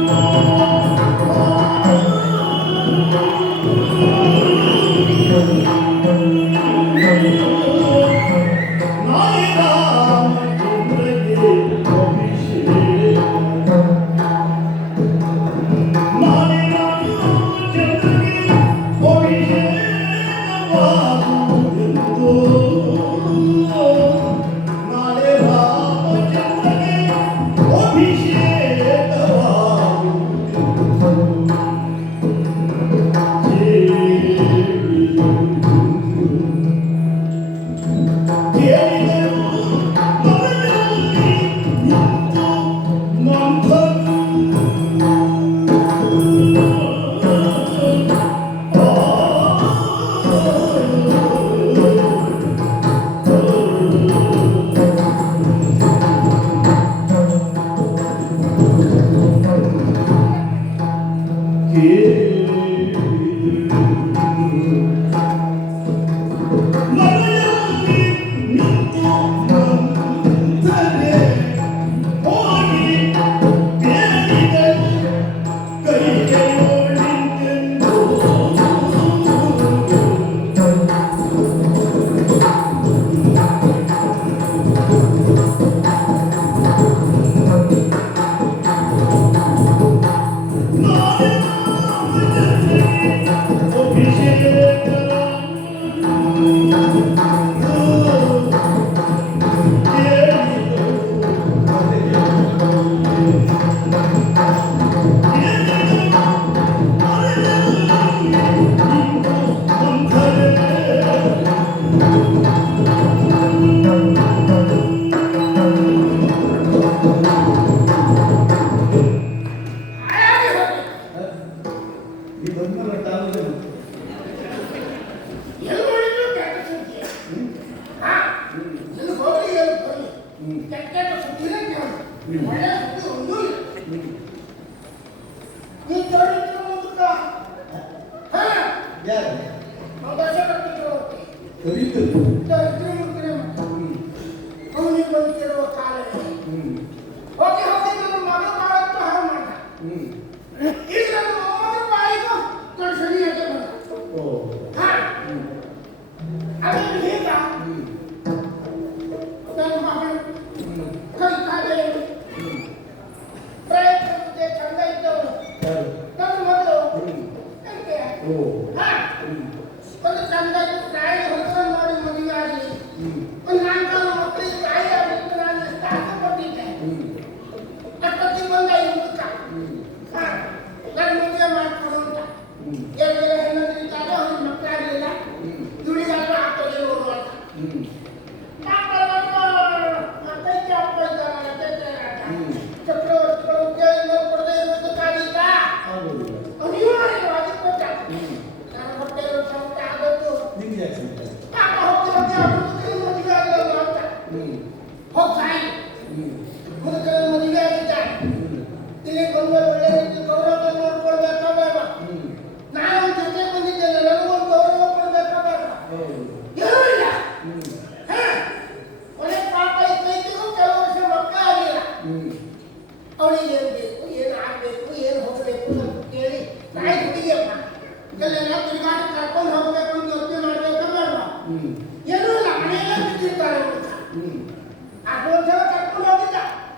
Música ಈ ಬರ್ಲಿ. ಕೆಟ್ಟ ಕೆಟ್ಟ ಸುದ್ದಿನೇ ಕೇಳೋದು. ಒಳ್ಳೆ ಸುದ್ದಿ ಒಂದೂ ಇಲ್ಲ. ನೀನ್ ದೊಡ್ಡಕ್ಕಿರೋ ಮುಂದಕ್ಕ, ಹಾ, ಯಾರು ಅವ್ನ್ ದಶ ಕಟ್ಟಿದ್ರು ಹೋಗ್ತಿ. ಕರೀತು ದರಿದ್ರ ಮುಗ್ದ್ರೆ ಮತ್ತೆ. ಅವ್ನಿಗೆ ಬಂದಿರೋ ಕಾಲ ಇದೆ. ಹ್ಮ್ ಹೋಗಿ ಹೋಗಿ ನನ್ನ ಮಗ ಮಾಡತ್ತು ಹಾಳು ಮಾಡ್ದ. ಹ್ಮ್ ಈಗ ನನ್ನ ಮೊಮ್ಮಗನ ಬಾಯಿಗೂ ದೊಡ್ಡ ಸರಿಯಾಗಿ ಬಂದ. ಓ Tao mất rồi. Em kìa. Hả? Con được dăm đây cái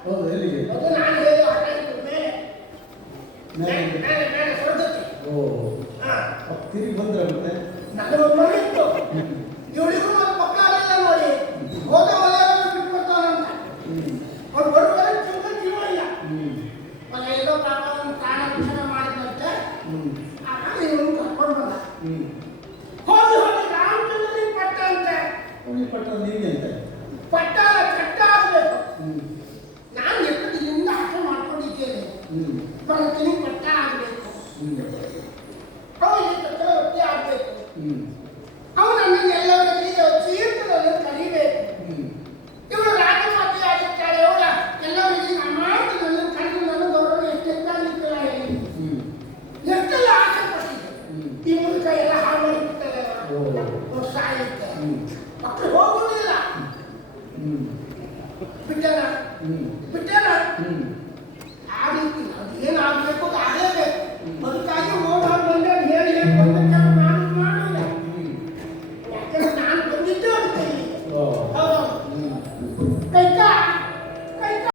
ಹೌದು ಎಲ್ಲಿಗೆ? ಅದು ನಾನು ಹೇಳಿ ಇತ್ತು ಮೇಲೆ. ಮೇಲೆ? ಮೇಲೆ ಮೇಲೆ ಸ್ವರ್ಗಕ್ಕೆ ಓ ಹಾ. ತಿರುಗಿ ಬಂದ್ರ ಮತ್ತೆ? ನನಗೊಂದು ಮಗಳಿತ್ತು ಇವಳಿಗೂ ಒಂದು ಮಕ್ಕಳಾಗಲ್ಲ ನೋಡಿ. ಹೋದ ಮನೆಯಲ್ಲ ಬಿಟ್ಬಿಡ್ತಾನಂತ ಅವ್ರು ಬರುವಾಗ ತುಂಬ ಜೀವ ಇಲ್ಲ ಹ್ಮ್ ಮನೆಯಲ್ಲೋ ಪಾಪ ಒಂದು ಪ್ರಾಣ ರಕ್ಷಣೆ ಮಾಡಿದಂತೆ ಆಗ ಇವನು ಕರ್ಕೊಂಡು ಬಂದ. ಹೋಗಿ ಹೋಗಿ ರಾಮಚಂದ್ರನಿಗೆ ಪಟ್ಟ ಅಂತೆ. ಪಟ್ಟ ನೀನೆ ಅಂತ? ಪಟ್ಟ ಅಲ್ಲ, ಆಗಬೇಕು. ಬೆಳಕಿನ ಪಟ್ಟ ಆಗಬೇಕು. ಅವನಿಗೆ ಪಟ್ಟ ರೊಟ್ಟಿ ಆಗಬೇಕು. ಅವನನ್ನು ಎಲ್ಲರಲ್ಲಿ ತೀರ್ಥದಲ್ಲಿ ಕಲಿಬೇಕು ಇವಳು ರಾಜಮಾತೆ ಆಗಿರ್ತಾಳೆ ಅವಳ ಎಲ್ಲರಿಗೆ ಅಮಾಯಕನನ್ನು ಕಣ್ಣನನ್ನು ಗೌರವ ಎಷ್ಟೆಲ್ಲ 您俩别不敢的